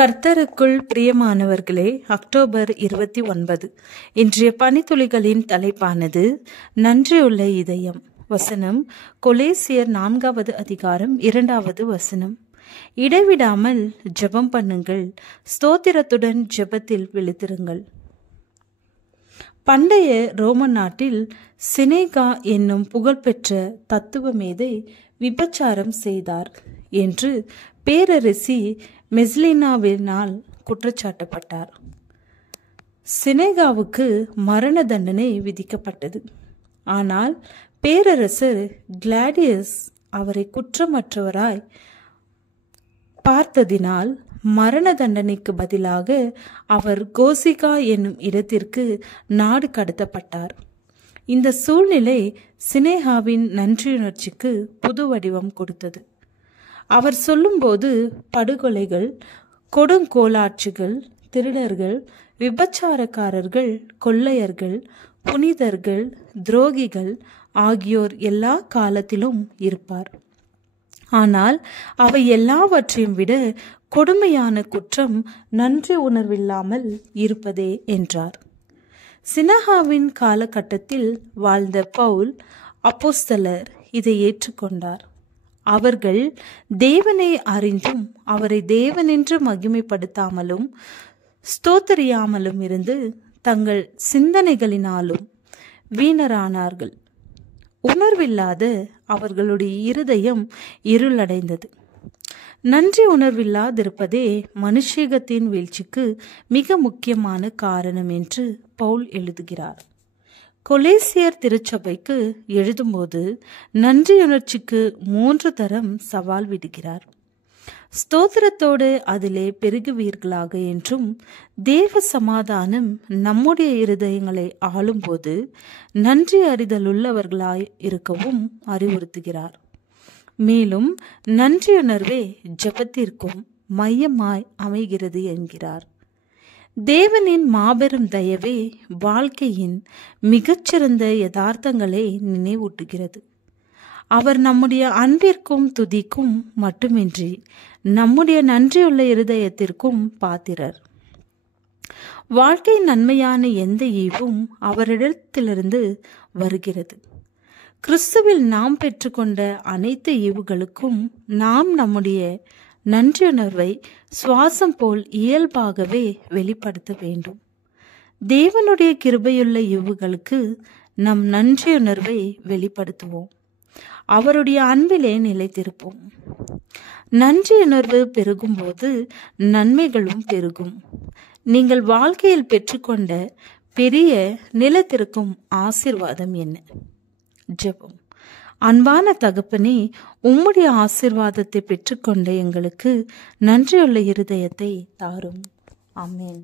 கர்த்தருக்குள் பிரியமானவர்களே, அக்டோபர் 29 இன்றைய பனித்துளிகளின் தலைப்பானது நன்றியுள்ள இதயம். வசனம் கொலேசியர் 4வது அதிகாரம் 2வது வசனம். இடைவிடாமல் ஜெபம் பண்ணுங்கள், ஸ்தோத்திரத்துடன் ஜெபத்தில் விழித்திருங்கள். பண்டைய ரோமன் நாட்டில் சினேகா என்னும் புகழ்பெற்ற தத்துவ மேதை விபச்சாரம் செய்தார் என்று பேரரசி மெஸ்லினாவினால் குற்றச்சாட்டப்பட்டார். சினேகாவுக்கு மரண தண்டனை விதிக்கப்பட்டது. ஆனால் பேரரசர் கிளாடியஸ் அவரை குற்றமற்றவராய் பார்த்ததினால் மரண தண்டனைக்கு பதிலாக அவர் கோசிகா என்னும் இடத்திற்கு நாடு கடத்தப்பட்டார். இந்த சூழ்நிலை சினேகாவின் நன்றியுணர்ச்சிக்கு புது வடிவம் கொடுத்தது. அவர் சொல்லும்போது படுகொலைகள், கொடுங்கோலாட்சிகள், திருடர்கள், விபச்சாரக்காரர்கள், கொள்ளையர்கள், புனிதர்கள், துரோகிகள் ஆகியோர் எல்லா காலத்திலும் இருப்பார். ஆனால் அவை எல்லாவற்றையும் விட கொடுமையான குற்றம் நன்றி உணர்வில்லாமல் இருப்பதே என்றார். சினேகாவின் காலகட்டத்தில் வாழ்ந்த பவுல் அப்போஸ்தலர் இதை ஏற்றுக்கொண்டார். அவர்கள் தேவனை அறிந்தும் அவரை தேவனென்று மகிமைப்படுத்தாமலும் ஸ்தோத்தரியாமலும் இருந்து தங்கள் சிந்தனைகளினாலும் வீணரானார்கள். உணர்வில்லாத அவர்களுடைய இருதயம் இருளடைந்தது. நன்றி உணர்வில்லாதிருப்பதே மனுஷீகத்தின் வீழ்ச்சிக்கு மிக முக்கியமான காரணம் என்று பவுல் எழுதுகிறார். கொலேசியர் திருச்சபைக்கு எழுதும்போது நன்றியுணர்ச்சிக்கு 3 தரம் சவால் விடுகிறார். ஸ்தோத்திரத்தோடு அதிலே பெருகுவீர்களாக என்றும், தேவ சமாதானம் நம்முடைய இருதயங்களை ஆளும்போது நன்றி அறிதலுள்ளவர்களாய் இருக்கவும் அறிவுறுத்துகிறார். மேலும் நன்றியுணர்வே ஜெபத்திற்கும் மையமாய் அமைகிறது என்கிறார். தேவனின் மாபெரும் தயவே வாழ்க்கையின் மிகச்சிறந்த யதார்த்தங்களை நினைவூட்டுகிறது. அவர் நம்முடைய அன்பிற்கும் துதிக்கும் மட்டுமின்றி நம்முடைய நன்றியுள்ள இருதயத்திற்கும் பாத்திரர். வாழ்க்கையின் நன்மையான எந்த ஈவும் அவரிடத்திலிருந்து வருகிறது. கிறிஸ்துவில் நாம் பெற்றுக்கொண்ட அனைத்து ஈவுகளுக்கும் நாம் நம்முடைய நன்றியுணர்வை சுவாசம் போல் இயல்பாகவே வெளிப்படுத்த வேண்டும். தேவனுடைய கிருபையுள்ள ஈவுகளுக்கு நம் நன்றியுணர்வை வெளிப்படுத்துவோம். அவருடைய அன்பிலே நிலைத்திருப்போம். நன்றியுணர்வு பெருகும்போது நன்மைகளும் பெருகும். நீங்கள் வாழ்க்கையில் பெற்றுக்கொண்ட பெரிய நிலைத்திருக்கும் ஆசீர்வாதம் என்ன? ஜெபம். அன்பான தகப்பனே, உம்முடைய ஆசீர்வாதத்தை பெற்றுக்கொண்ட எங்களுக்கு நன்றியுள்ள இருதயத்தை தாரும். ஆமென்.